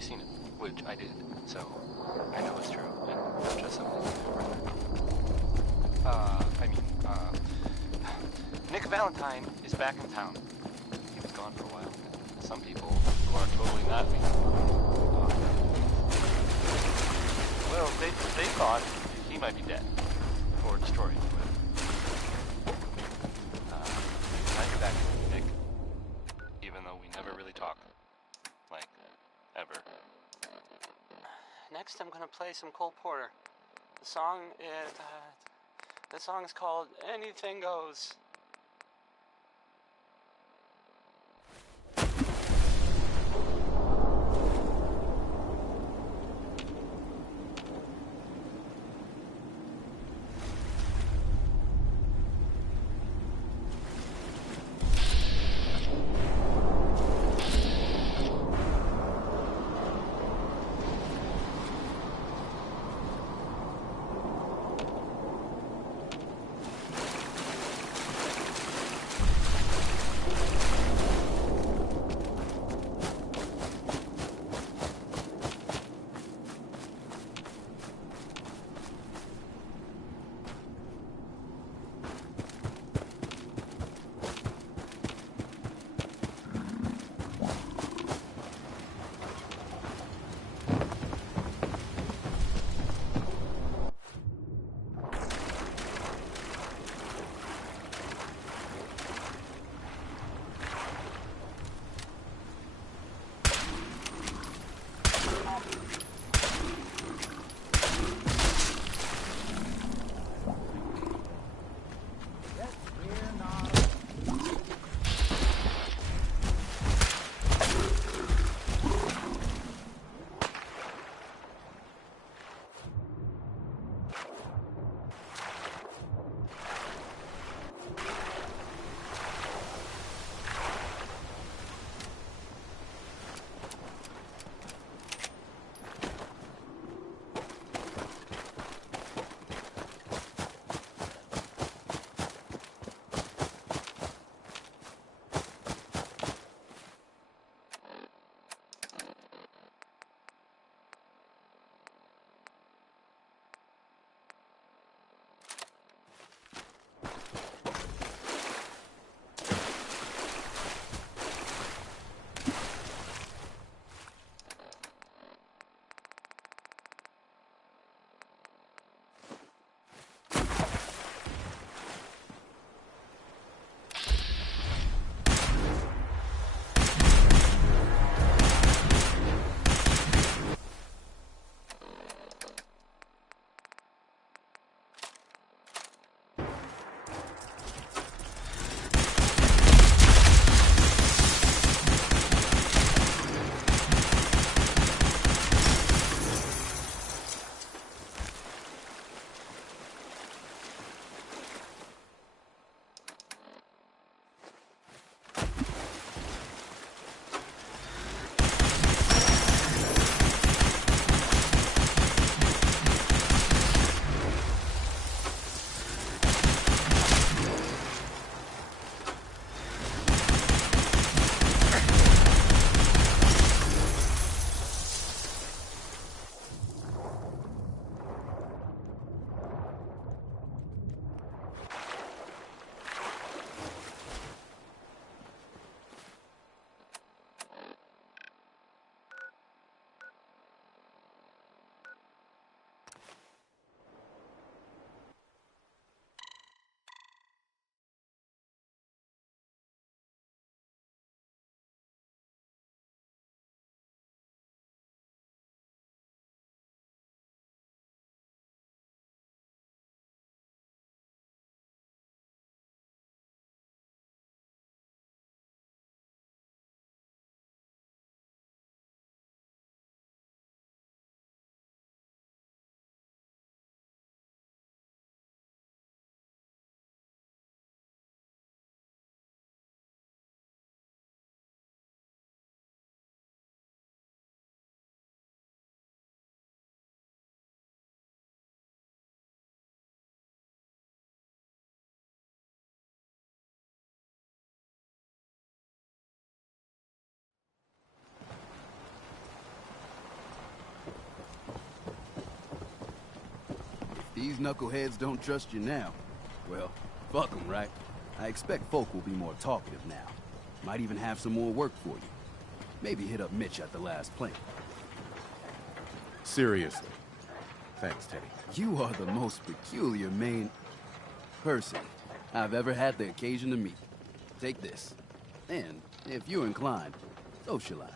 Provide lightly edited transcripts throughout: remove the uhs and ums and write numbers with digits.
already seen it, which I did, so I know it's true, and not just something Nick Valentine is back in town. He was gone for a while. Some people who are totally not me. Well, they thought he might be dead, or destroyed. Now you're back, Nick. Even though we never really talk. Like, ever. Next, I'm gonna play some Cole Porter. The song is called Anything Goes. these knuckleheads don't trust you now, well, fuck them, right? I expect folk will be more talkative now. Might even have some more work for you. Maybe hit up Mitch at the last plane. Seriously. Thanks, Teddy. You are the most peculiar person I've ever had the occasion to meet. Take this. And, if you're inclined, socialize.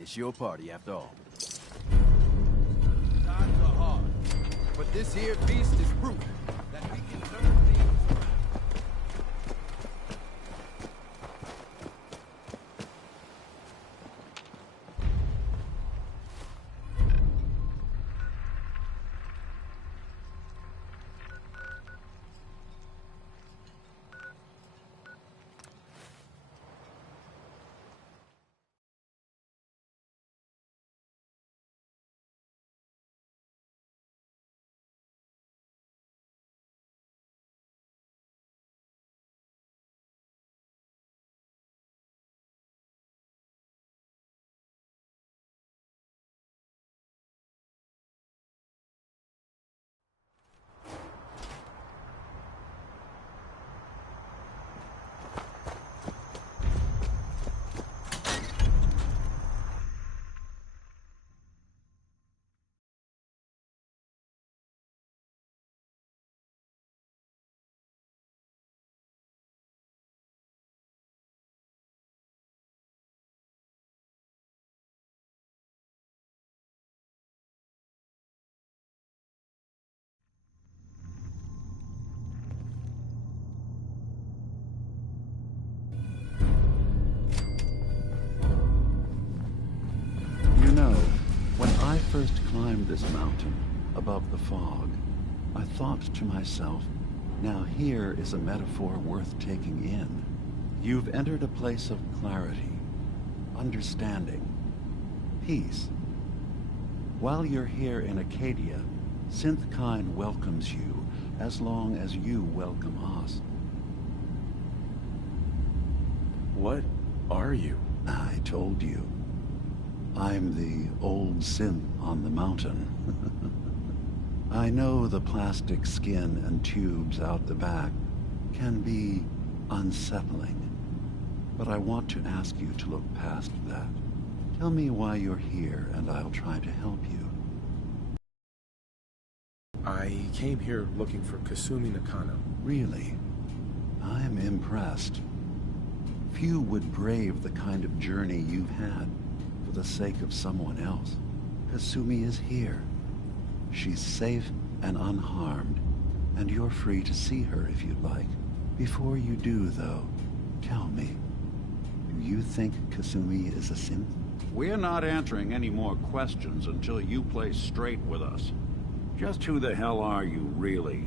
It's your party after all. Times are hard, but this here beast is proof that we can turn things around. You know, when I first climbed this mountain above the fog, I thought to myself, now here is a metaphor worth taking in. You've entered a place of clarity, understanding, peace. While you're here in Acadia, Synthkind welcomes you as long as you welcome us. What are you? I told you. I'm the old synth on the mountain. I know the plastic skin and tubes out the back can be unsettling, but I want to ask you to look past that. Tell me why you're here, and I'll try to help you. I came here looking for Kasumi Nakano. Really? I'm impressed. Few would brave the kind of journey you've had for the sake of someone else. Kasumi is here. She's safe and unharmed, and you're free to see her if you'd like. Before you do, though, tell me, do you think Kasumi is a synth? We're not answering any more questions until you play straight with us. Just who the hell are you, really?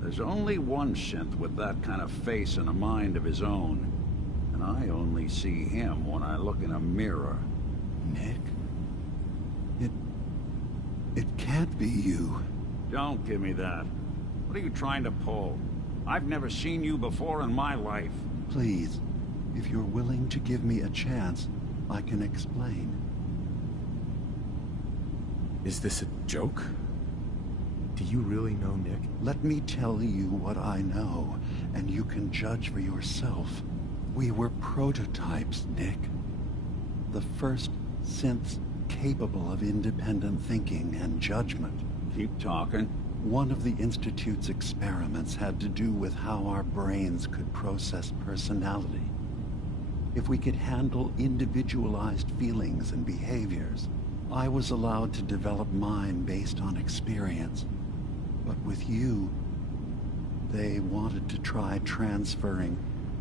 There's only one synth with that kind of face and a mind of his own, and I only see him when I look in a mirror. Nick? It can't be you. Don't give me that. What are you trying to pull? I've never seen you before in my life. Please, if you're willing to give me a chance, I can explain. Is this a joke? Do you really know Nick? Let me tell you what I know, and you can judge for yourself. We were prototypes, Nick. The first synths capable of independent thinking and judgment. Keep talking. One of the Institute's experiments had to do with how our brains could process personality. If we could handle individualized feelings and behaviors, I was allowed to develop mine based on experience. But with you, they wanted to try transferring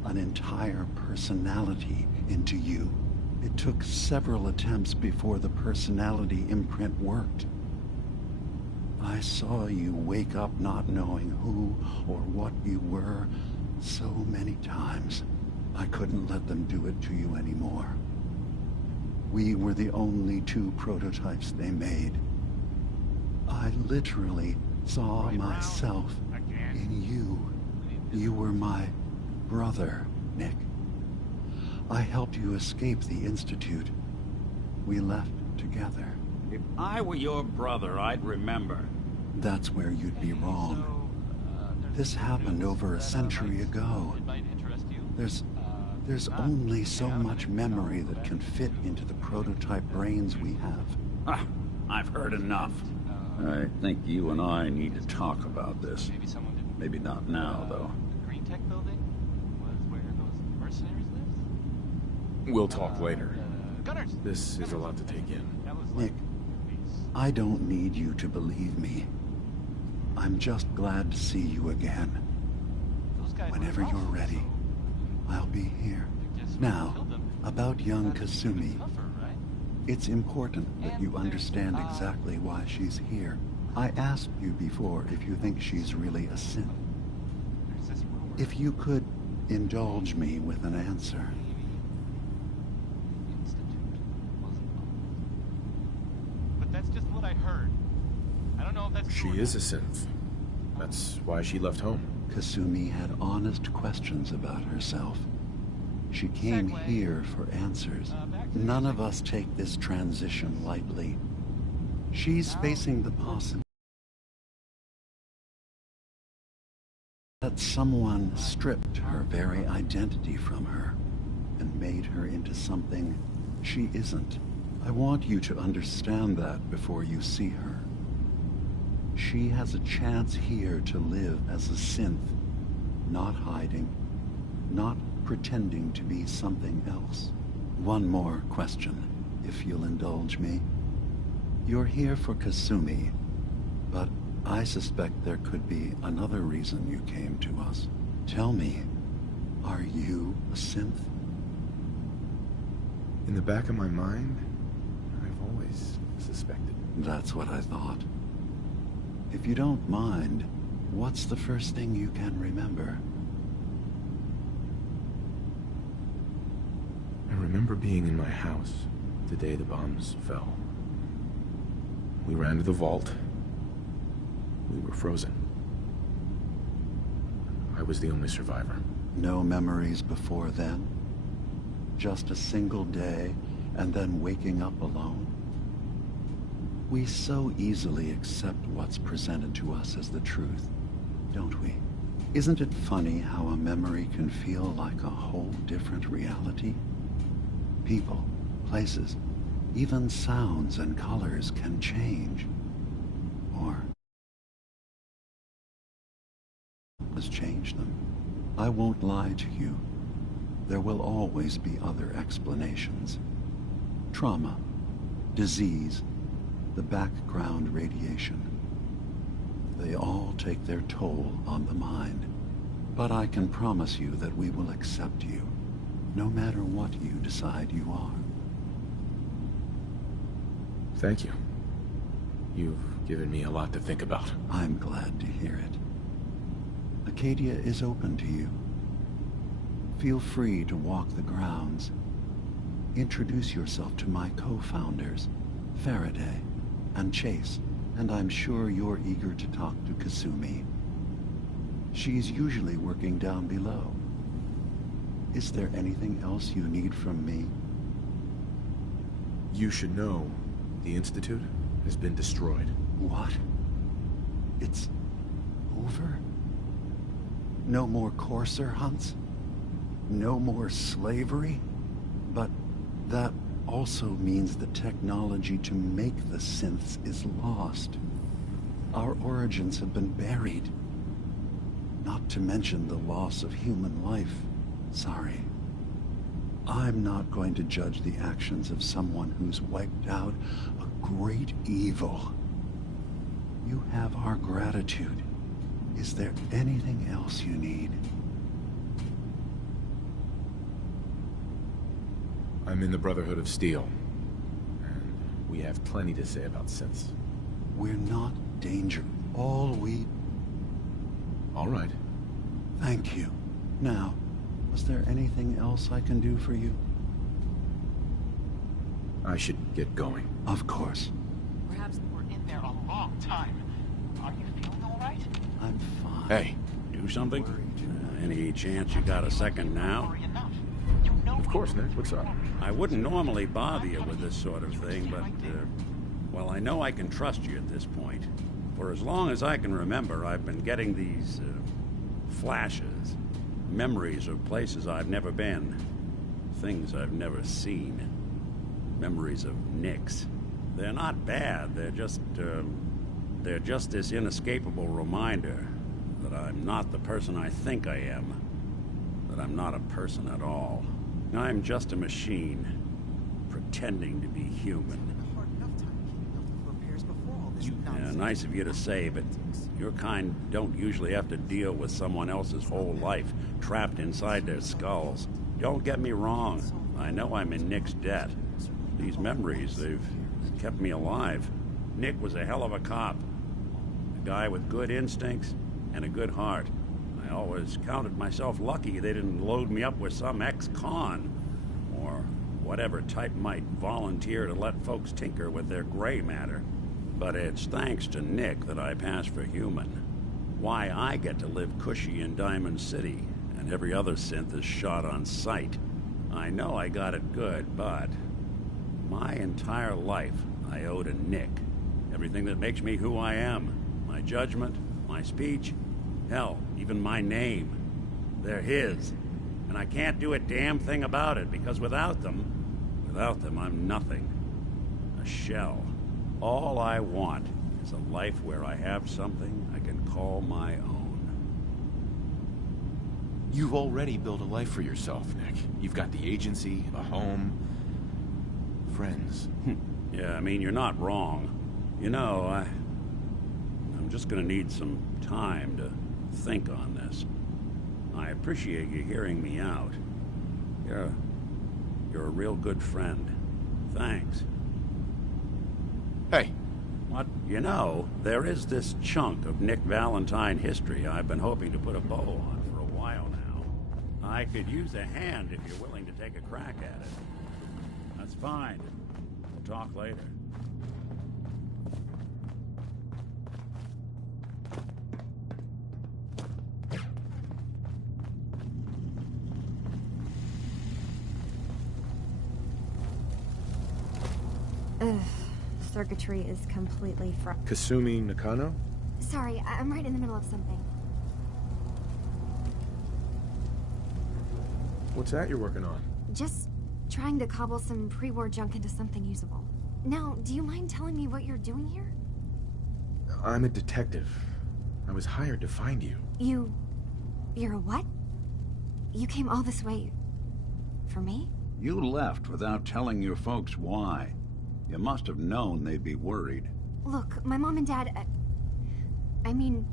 an entire personality into you. It took several attempts before the personality imprint worked. I saw you wake up not knowing who or what you were so many times. I couldn't let them do it to you anymore. We were the only two prototypes they made. I literally saw myself in you. You were my brother, Nick. I helped you escape the Institute. We left together. If I were your brother, I'd remember. That's where you'd be wrong. This happened over a century ago. There's only so much memory that can fit into the prototype brains we have. Ah, I've heard enough. I think you and I need to talk about this. Maybe not now, though. The Green Tech building was where those mercenaries lived? We'll talk later. Gunners! This is a lot to take in. Nick, I don't need you to believe me. I'm just glad to see you again. Those guys Whenever were you're tough, ready, I'll be here. Now, about young Kasumi. tougher, right? It's important that you understand exactly why she's here. I asked you before if you think she's really a synth. There's this rumor. If you could indulge me with an answer. Institute was involved. But that's just what I heard. I don't know if that's She true or is not. a synth. That's why she left home. Kasumi had honest questions about herself. She came Segue. here for answers. None of us take this transition lightly. She's facing the possibility that someone stripped her very identity from her and made her into something she isn't. I want you to understand that before you see her. She has a chance here to live as a synth, not hiding, not pretending to be something else. One more question, if you'll indulge me. You're here for Kasumi, but I suspect there could be another reason you came to us. Tell me, are you a synth? In the back of my mind, I've always suspected. That's what I thought. If you don't mind, what's the first thing you can remember? I remember being in my house the day the bombs fell. We ran to the vault. We were frozen. I was the only survivor. No memories before then? Just a single day, and then waking up alone? We so easily accept what's presented to us as the truth, don't we? Isn't it funny how a memory can feel like a whole different reality? People, places, even sounds and colors can change. Or has changed them. I won't lie to you. There will always be other explanations. Trauma, disease, the background radiation. They all take their toll on the mind. But I can promise you that we will accept you, no matter what you decide you are. Thank you. You've given me a lot to think about. I'm glad to hear it. Acadia is open to you. Feel free to walk the grounds. Introduce yourself to my co-founders, Faraday and Chase, and I'm sure you're eager to talk to Kasumi. She's usually working down below. Is there anything else you need from me? You should know the Institute has been destroyed. What? It's over? No more courser hunts? No more slavery? But that also means the technology to make the synths is lost. Our origins have been buried. Not to mention the loss of human life. Sorry. I'm not going to judge the actions of someone who's wiped out a great evil. You have our gratitude. Is there anything else you need? I'm in the Brotherhood of Steel, and we have plenty to say about synths. We're not danger. All right. Thank you. Now, was there anything else I can do for you? I should get going. Of course. Perhaps we're in there a long time. Are you feeling all right? I'm fine. Hey, do something? Any chance you got a second now? Worry enough. You know Of course, Nick. What's up? I wouldn't normally bother you with this sort of thing, but, well, I know I can trust you at this point. For as long as I can remember, I've been getting these flashes, memories of places I've never been, things I've never seen, memories of Nick's. They're not bad, they're just this inescapable reminder that I'm not the person I think I am, that I'm not a person at all. I'm just a machine, pretending to be human. Yeah, nice of you to say, but your kind don't usually have to deal with someone else's whole life trapped inside their skulls. Don't get me wrong, I know I'm in Nick's debt. These memories, they've kept me alive. Nick was a hell of a cop. A guy with good instincts and a good heart. I always counted myself lucky they didn't load me up with some ex-con, or whatever type might volunteer to let folks tinker with their gray matter. But it's thanks to Nick that I pass for human. Why I get to live cushy in Diamond City, and every other synth is shot on sight. I know I got it good, but my entire life I owe to Nick. Everything that makes me who I am. My judgment, my speech, hell, even my name. They're his. And I can't do a damn thing about it, because without them, I'm nothing. A shell. All I want is a life where I have something I can call my own. You've already built a life for yourself, Nick. You've got the agency, a home, friends. Yeah, I mean, you're not wrong. You know, I'm just gonna need some time to think on this. I appreciate you hearing me out. You're a real good friend. Thanks. Hey. What? You know, there is this chunk of Nick Valentine history I've been hoping to put a bow on for a while now. I could use a hand if you're willing to take a crack at it. That's fine. We'll talk later. Ugh. Circuitry is completely Kasumi Nakano? Sorry, I'm right in the middle of something. What's that you're working on? Just trying to cobble some pre-war junk into something usable. Now, do you mind telling me what you're doing here? I'm a detective. I was hired to find you. You're a what? You came all this way... for me? You left without telling your folks why. You must have known they'd be worried. Look, my mom and dad... I mean,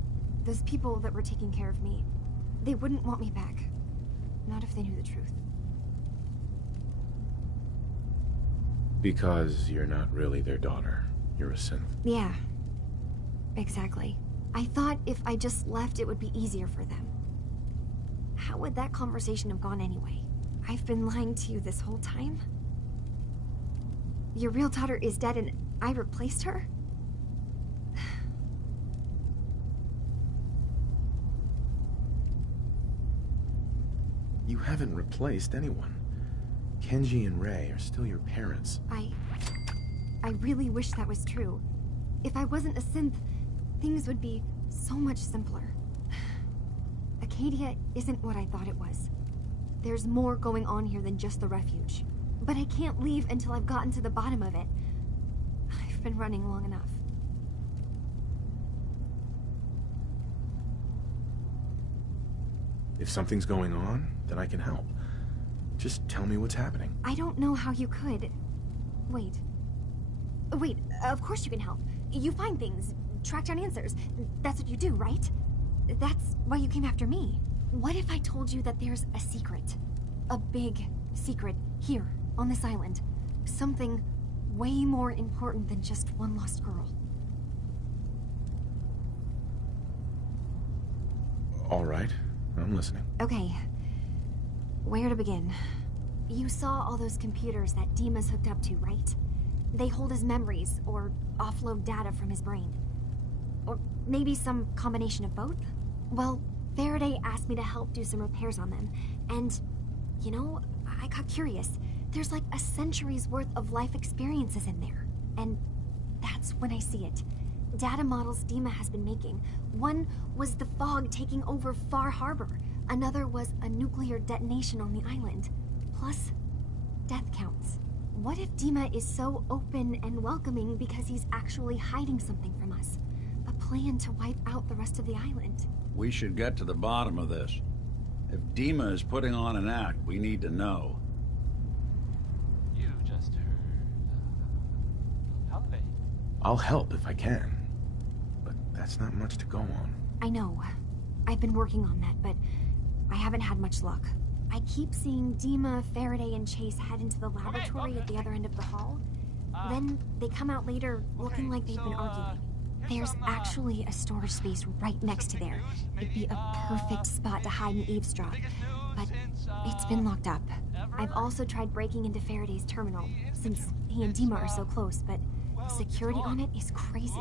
those people that were taking care of me, they wouldn't want me back. Not if they knew the truth. Because you're not really their daughter. You're a synth. Yeah. Exactly. I thought if I just left, it would be easier for them. How would that conversation have gone anyway? I've been lying to you this whole time? Your real daughter is dead and I replaced her? You haven't replaced anyone. Kenji and Ray are still your parents. I really wish that was true. If I wasn't a synth, things would be so much simpler. Acadia isn't what I thought it was. There's more going on here than just the refuge. But I can't leave until I've gotten to the bottom of it. I've been running long enough. If something's going on, then I can help. Just tell me what's happening. I don't know how you could. Wait, of course you can help. You find things, track down answers. That's what you do, right? That's why you came after me. What if I told you that there's a secret? A big secret here, on this island. Something way more important than just one lost girl. All right, I'm listening. Okay, where to begin? You saw all those computers that Dima's hooked up to, right? They hold his memories, or offload data from his brain. Or maybe some combination of both? Well, Faraday asked me to help do some repairs on them, and, you know, I got curious. There's like a century's worth of life experiences in there, and that's when I see it. data models Dima has been making. One was the fog taking over Far Harbor. Another was a nuclear detonation on the island. Plus, death counts. What if Dima is so open and welcoming because he's actually hiding something from us? A plan to wipe out the rest of the island. We should get to the bottom of this. If Dima is putting on an act, we need to know. You just heard. Holiday. I'll help if I can. But that's not much to go on. I know. I've been working on that, but I haven't had much luck. I keep seeing Dima, Faraday, and Chase head into the laboratory at the other end of the hall. Then they come out later looking like they've been arguing. There's actually a storage space right next to there. It'd be a perfect spot to hide and eavesdrop. But it's been locked up. I've also tried breaking into Faraday's terminal, since he and Dima are so close, but security on it is crazy.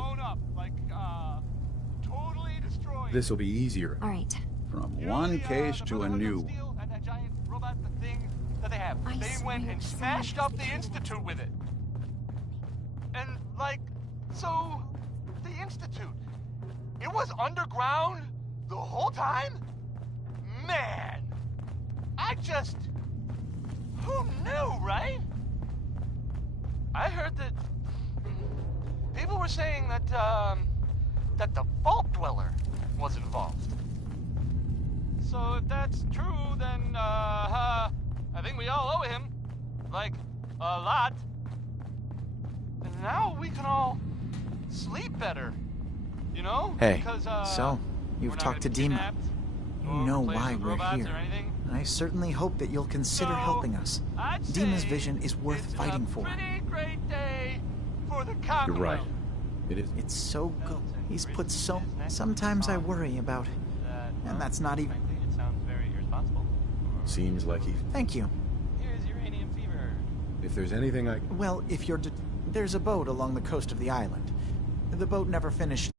This'll be easier. All right. From one case to a new. They went and smashed up the Institute with it. And, so, the Institute, it was underground the whole time? Man, who knew, right? I heard that people were saying that the Vault Dweller was involved. So if that's true, then, I think we all owe him. A lot. And now we can all sleep better. You know? Hey, because, so, you've talked to Dima. You know why we're here. I certainly hope that you'll consider helping us. Dima's vision is worth fighting for. Great day for the You're right. It is. It's so good. He's put so... Sometimes I worry about... And that's not even... It sounds very irresponsible. Seems like he... Thank you. Here's uranium fever. If there's anything I... Well, if you're... There's a boat along the coast of the island. The boat never finished...